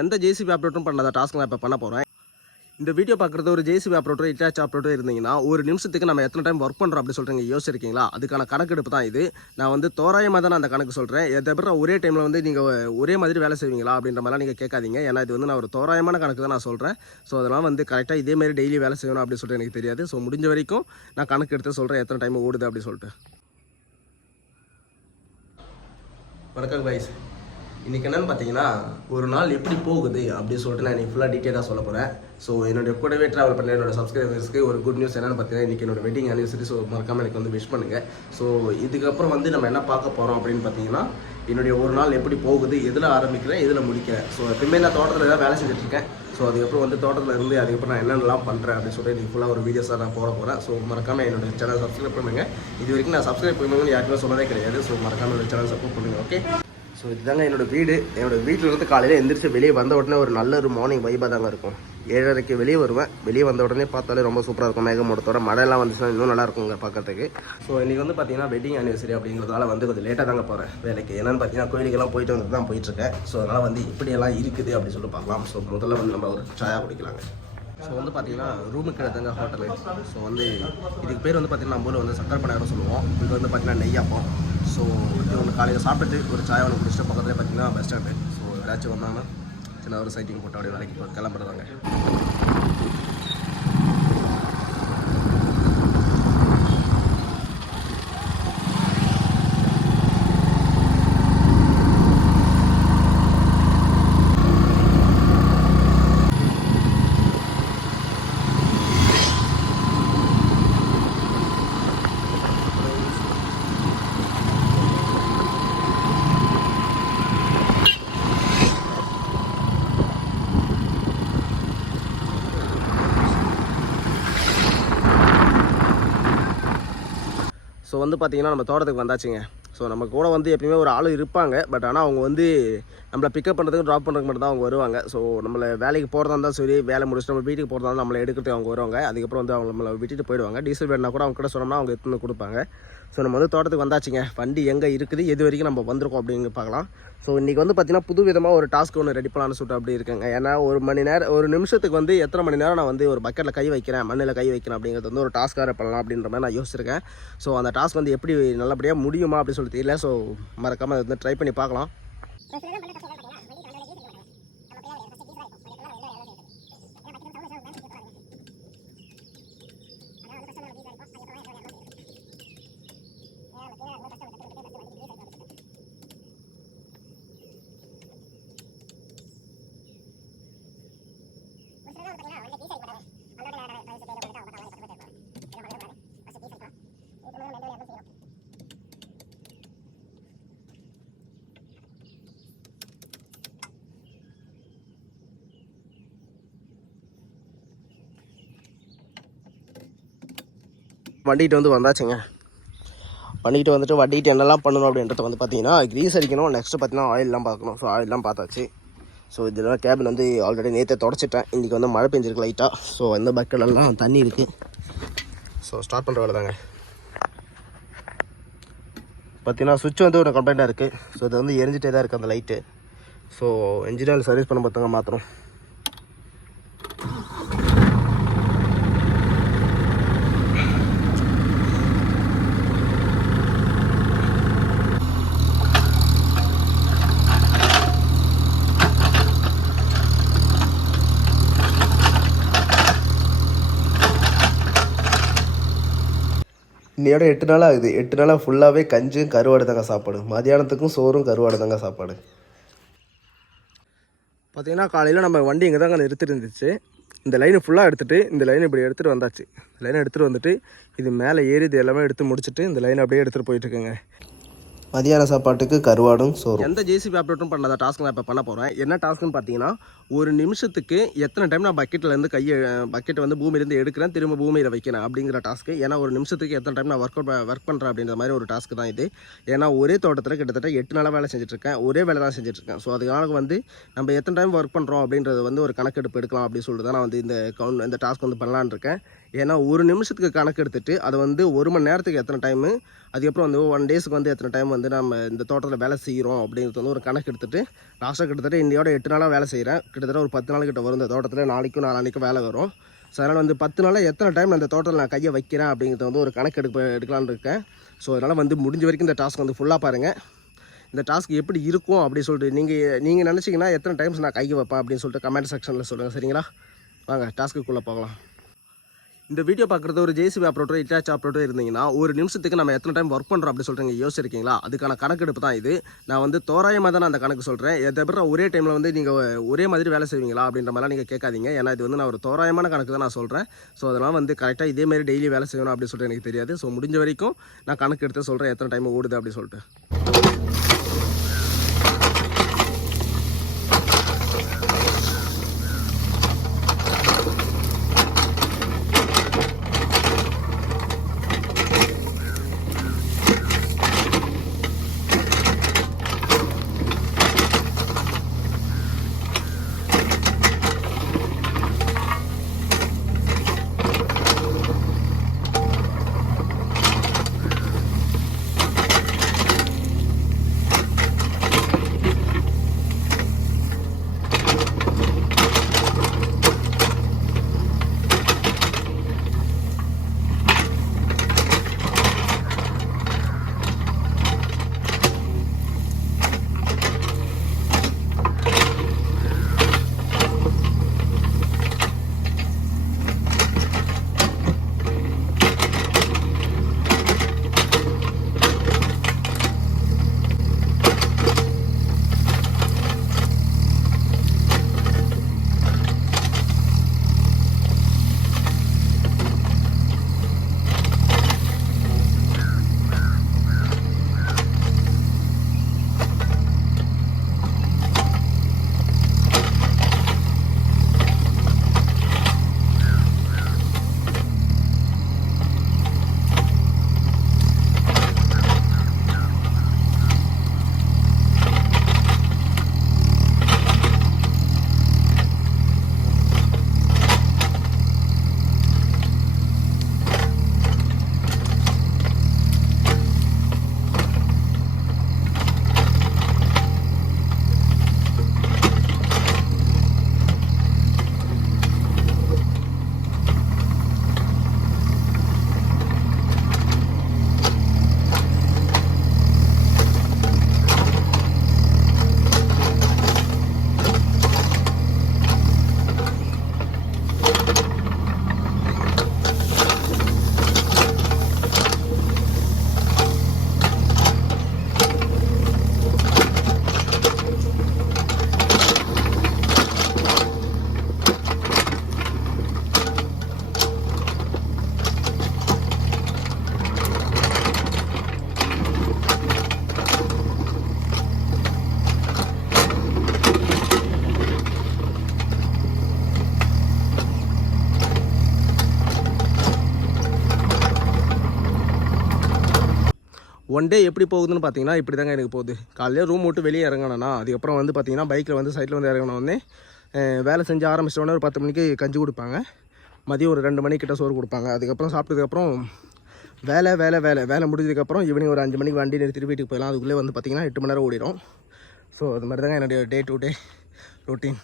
எந்த ஜேசிபி ஆப்ரேட்டரும் பண்ணாத டாஸ்க் நான் இப்போ பண்ண போகிறேன். இந்த வீடியோ பார்க்குறது ஒரு ஜேசிபி ஆப்ரேட்டர் இட்டாச் ஆப்ரேட்டர் இருந்தீங்கன்னா ஒரு நிமிஷத்துக்கு நம்ம எத்தனை டைம் ஒர்க் பண்ணுறோம் அப்படி சொல்கிறீங்க யோசிச்சிருக்கீங்களா? அதுக்கான கணக்கெடுப்பு தான் இது. நான் வந்து தோராயமாக தான் அந்த கணக்கு சொல்கிறேன். எதை பேர் ஒரே டைமில் வந்து நீங்கள் ஒரே மாதிரி வேலை செய்வீங்களா அப்படின்ற மாதிரிலாம் நீங்கள் கேட்காதீங்க. ஏன்னா இது வந்து நான் ஒரு தோராயமான கணக்கு தான் நான் சொல்கிறேன். ஸோ அதெல்லாம் வந்து கரெக்டாக இதேமாதிரி டெய்லி வேலை செய்யணும் அப்படின்னு சொல்லிட்டு எனக்கு தெரியாது. ஸோ முடிஞ்ச வரைக்கும் நான் கணக்கு எடுத்து சொல்கிறேன் எத்தனை டைம் ஓடுது அப்படின்னு சொல்லிட்டு. வணக்கம் கைஸ். இன்றைக்கி என்னென்னு பார்த்தீங்கன்னா ஒரு நாள் எப்படி போகுது அப்படின்னு சொல்லிட்டு நான் இன்றைக்கி ஃபுல்லாக டீட்டெயிலாக சொல்ல போகிறேன். ஸோ என்னுடைய கூடவே ட்ராவல் பண்ண என்னோட சப்ஸ்கிரைபர்ஸ்க்கு ஒரு குட் நியூஸ் என்னென்னு பார்த்தீங்கன்னா இன்றைக்கி என்னோட வெட்டிங் ஆனிவர்சரி. ஸோ மறக்காமல் எனக்கு வந்து விஷ் பண்ணுங்கள். ஸோ இதுக்கப்புறம் வந்து நம்ம என்ன பார்க்க போகிறோம் அப்படின்னு பார்த்தீங்கன்னா என்னுடைய ஒரு நாள் எப்படி போகுது, எதில் ஆரம்பிக்கிறேன், எதில் முடிக்கிறேன். ஸோ எப்பவுமே நான் தோட்டத்தில் ஏதாவது வேலை செஞ்சுட்ருக்கேன். ஸோ அதுக்கப்புறம் வந்து தோட்டத்தில் இருந்து அதுக்கப்புறம் நான் என்னென்னலாம் பண்ணுறேன் அப்படின்னு சொல்லிட்டு இன்றைக்கி ஃபுல்லாக ஒரு வீடியோஸாக நான் போட போகிறேன். ஸோ மறக்காமல் என்னோட சேனல் சப்ஸ்கிரைப் பண்ணுங்கள். இது வரைக்கும் நான் சப்ஸ்கிரைப் பண்ணுங்கன்னு யாருக்குமே சொல்லவே கிடையாது. ஸோ மறக்காமல் என்னோட சேனல் சப்போர்ட் பண்ணுங்கள். ஓகே. ஸோ இதுதாங்க என்னோடய வீடு. என்னோடய வீட்டில் இருந்து காலையில் எந்திரிச்சு வெளியே வந்த உடனே ஒரு நல்ல ஒரு மார்னிங் வைபாக தாங்க இருக்கும். 7:30க்கு வெளியே வருவேன். வெளியே வந்த உடனே பார்த்தாலே ரொம்ப சூப்பராக இருக்கும். மேகமூட்டத்தோட மழையெல்லாம் வந்துச்சுன்னா இன்னும் நல்லா இருக்குங்க பார்க்கறதுக்கு. ஸோ இன்றைக்கி வந்து பார்த்தீங்கன்னா வெட்டிங் ஆனிவர்சரி அப்படிங்கிறதால வந்து கொஞ்சம் லேட்டாக தாங்க போகிறேன் வேலைக்கு. என்னென்னு பார்த்தீங்கன்னா கோயிலுக்கெல்லாம் போயிட்டு வந்து தான் போயிட்டுருக்கேன். ஸோ அதனால் வந்து இப்படியெல்லாம் இருக்குது அப்படின்னு சொல்லிட்டு பார்க்கலாம். ஸோ முதல்ல வந்து நம்ம ஒரு சாயா குடிக்கலாங்க. ஸோ வந்து பார்த்தீங்கன்னா ரூமுக்கு எடுத்தாங்க ஹோட்டலு. ஸோ வந்து இதுக்கு பேர் வந்து பார்த்தீங்கன்னா நம்ம ஊரில் வந்து சக்கரை பணியாரம் சொல்லுவோம். இது வந்து பார்த்தீங்கன்னா நெய்யாப்பம். ஸோ இது ஒன்று காலையில் சாப்பிட்டுட்டு ஒரு சாய் ஒன்று குடிச்சிட்டு பக்கத்துலேயே பார்த்தீங்கன்னா பஸ் ஸ்டாண்டு. ஸோ ஏதாச்சும் வந்தாங்கன்னா சின்ன ஒரு சைட்டிங் போட்டு அப்படியே வேலைக்கு கிளம்புறதாங்க. ஸோ வந்து பார்த்திங்கன்னா நம்ம தோட்டத்துக்கு வந்தாச்சுங்க. ஸோ நம்ம கூட வந்து எப்பயுமே ஒரு ஆள் இருப்பாங்க. பட் ஆனால் அவங்க வந்து நம்மளை பிக்கப் பண்ணுறதுக்கு ட்ராப் பண்ணுறதுக்கு மட்டும் தான் அவங்க வருவாங்க. ஸோ நம்மளை வேலைக்கு போகிறதா இருந்தால் சரி, வேலை முடிச்சுட்டு நம்ம வீட்டுக்கு போகிறதா இருந்தால் நம்மளை எடுக்கிறதுக்கு அவங்க வருவாங்க. அதுக்கப்புறம் வந்து அவங்க நம்மளை விட்டுட்டு போயிடுவாங்க. டீசல் வேணுனா கூட அவங்க கிட்ட சொன்னோம்னா அவங்க எடுத்துன்னு கொடுப்பாங்க. ஸோ நம்ம வந்து தோட்டத்துக்கு வந்தாச்சுங்க. வண்டி எங்கே இருக்குது, எது வரைக்கும் நம்ம வந்திருக்கோம் அப்படிங்க பார்க்கலாம். ஸோ இன்றைக்கி வந்து பார்த்திங்கன்னா புது விதமாக ஒரு டாஸ்க் ஒன்று ரெடி பண்ணலான்னு சொல்லிட்டு அப்படி இருக்குங்க. ஏன்னா ஒரு நிமிஷத்துக்கு வந்து எத்தனை மணி நேரம் நான் வந்து ஒரு பக்கெட்டில் கை வைக்கிறேன், மண்ணில் கை வைக்கிறேன் அப்படிங்கிறது வந்து ஒரு டாஸ்க்காக பண்ணலாம் அப்படின்ற மாதிரி நான் யோசிச்சிருக்கேன். ஸோ அந்த டாஸ்க் வந்து எப்படி நல்லபடியாக முடியுமா அப்படின்னு சொல்லிட்டு தெரியல. ஸோ மறக்காமல் அதை வந்து ட்ரை பண்ணி பார்க்கலாம். வண்டிகிட்டு வந்து வந்தாச்சுங்க. வண்டிகிட்டு வந்துட்டு வண்டிகிட்டு என்னெல்லாம் பண்ணணும் அப்படின்றத வந்து பார்த்தீங்கன்னா க்ரீஸ் அடிக்கணும். நெக்ஸ்ட்டு பார்த்தீங்கன்னா ஆயிலெலாம் பார்க்கணும். ஸோ ஆயிலெலாம் பார்த்தாச்சு. ஸோ இதெல்லாம் கேபின் வந்து ஆல்ரெடி நேற்று தொடச்சிட்டேன். இன்றைக்கி வந்து மழை பெஞ்சிருக்கு லைட்டாக. ஸோ இந்த பக்கெட்லாம் தண்ணி இருக்குது. ஸோ ஸ்டார்ட் பண்ணுற வேலை தாங்க. பார்த்தீங்கன்னா சுவிட்ச் வந்து ஒரு கம்ப்ளைண்ட்டாக இருக்குது. ஸோ இது வந்து எரிஞ்சிட்டே தான் இருக்குது அந்த லைட்டு. ஸோ இன்ஜினியர் சர்வீஸ் பண்ண பார்த்தாங்க மாத்திரம். இன்னையோட 8 நாள் ஆகுது. 8 நாளாக ஃபுல்லாகவே கஞ்சும் கருவாடு தாங்க சாப்பாடு. மதியானத்துக்கும் சோறும் கருவாடு தாங்க சாப்பாடு. பார்த்திங்கன்னா காலையில் நம்ம வண்டி இங்கே தாங்க நிறுத்திட்டு இருந்துச்சு. இந்த லைனை ஃபுல்லாக எடுத்துகிட்டு இந்த லைனை இப்படி எடுத்துகிட்டு வந்தாச்சு. லைனை எடுத்துகிட்டு வந்துட்டு இது மேலே ஏறி இது எல்லாமே எடுத்து முடிச்சுட்டு இந்த லைனை அப்படியே எடுத்துகிட்டு போயிட்டுருக்குங்க. மதியான சாப்பாட்டுக்கு கருவாடும் சோறு. எந்த ஜேசிபி ஆப்ரேட்டரும் பண்ணாத டாஸ்க் நான் இப்போ பண்ண போகிறேன். என்ன டாஸ்க்குன்னு பார்த்தீங்கன்னா ஒரு நிமிஷத்துக்கு எத்தனை டைம் நான் பக்கெட்டிலேருந்து பக்கெட்டை வந்து பூமியிலேருந்து எடுக்கிறேன், திரும்ப பூமியில் வைக்கிறேன் அப்படிங்கிற டாஸ்க்கு. ஏன்னா ஒரு நிமிஷத்துக்கு எத்தனை டைம் நான் ஒர்க் பண்ணுறேன் அப்படின்ற மாதிரி ஒரு டாஸ்க்கு தான் இது. ஏன்னா ஒரே தோட்டத்தில் கிட்டத்தட்ட 8 நாளாக வேலை செஞ்சுட்ருக்கேன். ஒரே வேலை தான் செஞ்சுட்ருக்கேன். ஸோ அதுக்காக வந்து நம்ம எத்தனை டைம் ஒர்க் பண்ணுறோம் அப்படின்றது வந்து ஒரு கணக்கெடுப்பு எடுக்கலாம் அப்படின்னு சொல்லிட்டு தான் நான் வந்து இந்த டாஸ்க் வந்து பண்ணலான்னு இருக்கேன். ஏன்னா ஒரு நிமிஷத்துக்கு கணக்கு எடுத்துகிட்டு அதை வந்து 1 மணி நேரத்துக்கு எத்தனை டைமு, அதுக்கப்புறம் வந்து 1 டேஸுக்கு வந்து எத்தனை டைம் வந்து நம்ம இந்த தோட்டத்தில் வேலை செய்கிறோம் அப்படிங்கிறது வந்து ஒரு கணக்கு எடுத்துகிட்டு லாஸ்ட்டாக கிட்டத்தட்ட இன்னையோட 8 நாளாக வேலை செய்கிறேன். கிட்டத்தட்ட ஒரு 10 நாள் கிட்ட வரும் இந்த தோட்டத்தில். நாளைக்கும் நாளான்னைக்கும் வேலை வரும். ஸோ அதனால் வந்து 10 நாளில் எத்தனை டைம் அந்த தோட்டத்தில் நான் கையை வைக்கிறேன் அப்படிங்கிறத வந்து ஒரு கணக்கு எடுக்கலான்னு இருக்கேன். ஸோ அதனால் வந்து முடிஞ்ச வரைக்கும் இந்த டாஸ்க் வந்து ஃபுல்லாக பாருங்கள். இந்த டாஸ்க் எப்படி இருக்கும் அப்படின்னு சொல்லிட்டு நீங்கள் நினச்சிங்கன்னா எத்தனை டைம்ஸ் நான் கையை வைப்பேன் அப்படின்னு சொல்லிட்டு கமெண்ட் செக்ஷனில் சொல்லுங்கள். சரிங்களா? வாங்க டாஸ்க்குள்ளே போகலாம். இந்த வீடியோ பார்க்குறது ஒரு ஜேசிபி ஆப்ரேட்டரோ இட்டாச் ஆப்ரேட்டரோ இருந்தீங்கன்னா ஒரு நிமிஷத்துக்கு நம்ம எத்தனை டைம் ஒர்க் பண்ணுறோம் அப்படி சொல்கிறீங்க யோசிச்சிருக்கீங்களா? அதுக்கான கணக்கெடுப்பு தான் இது. நான் வந்து தோராயமாக தான் அந்த கணக்கு சொல்கிறேன். எதை ஒரே டைமில் வந்து நீங்கள் ஒரே மாதிரி வேலை செய்வீங்களா அப்படின்ற மாதிரிலாம் நீங்கள் கேட்காதீங்க. ஏன்னா இது வந்து நான் ஒரு தோராயமான கணக்கு தான் நான் சொல்கிறேன். ஸோ அதனால் வந்து கரெக்டாக இதேமாதிரி டெய்லி வேலை செய்யணும் அப்படின்னு சொல்லிட்டு எனக்கு தெரியாது. ஸோ முடிஞ்ச வரைக்கும் நான் கணக்கு எடுத்து சொல்கிறேன் எத்தனை டைம் ஓடுது அப்படின்னு சொல்லிட்டு. ஒன் டே எப்படி போகுதுன்னு பார்த்தீங்கன்னா இப்படி தாங்க எனக்கு போகுது. காலையில் ரூம் விட்டு வெளியே இறங்கினேன்னா அதுக்கப்புறம் வந்து பார்த்தீங்கன்னா பைக்கில் வந்து சைட்டில் வந்து இறங்கினோடனே வேலை செஞ்சு ஆரம்பிச்சோடனே ஒரு 10 மணிக்கு கஞ்சி கொடுப்பாங்க. மதியம் ஒரு 2 மணிக்கிட்ட சோறு கொடுப்பாங்க. அதுக்கப்புறம் சாப்பிட்டதுக்கப்புறம் வேலை முடிஞ்சதுக்கப்புறம் ஈவினிங் ஒரு 5 மணிக்கு வண்டி நிறுத்திட்டு வீட்டுக்கு போயிடலாம். அதுக்குள்ளே வந்து பார்த்திங்கன்னா 8 மணி நேரம் ஓடிடும். ஸோ அது மாதிரி தாங்க என்னுடைய டே டு டே ரொட்டீன்.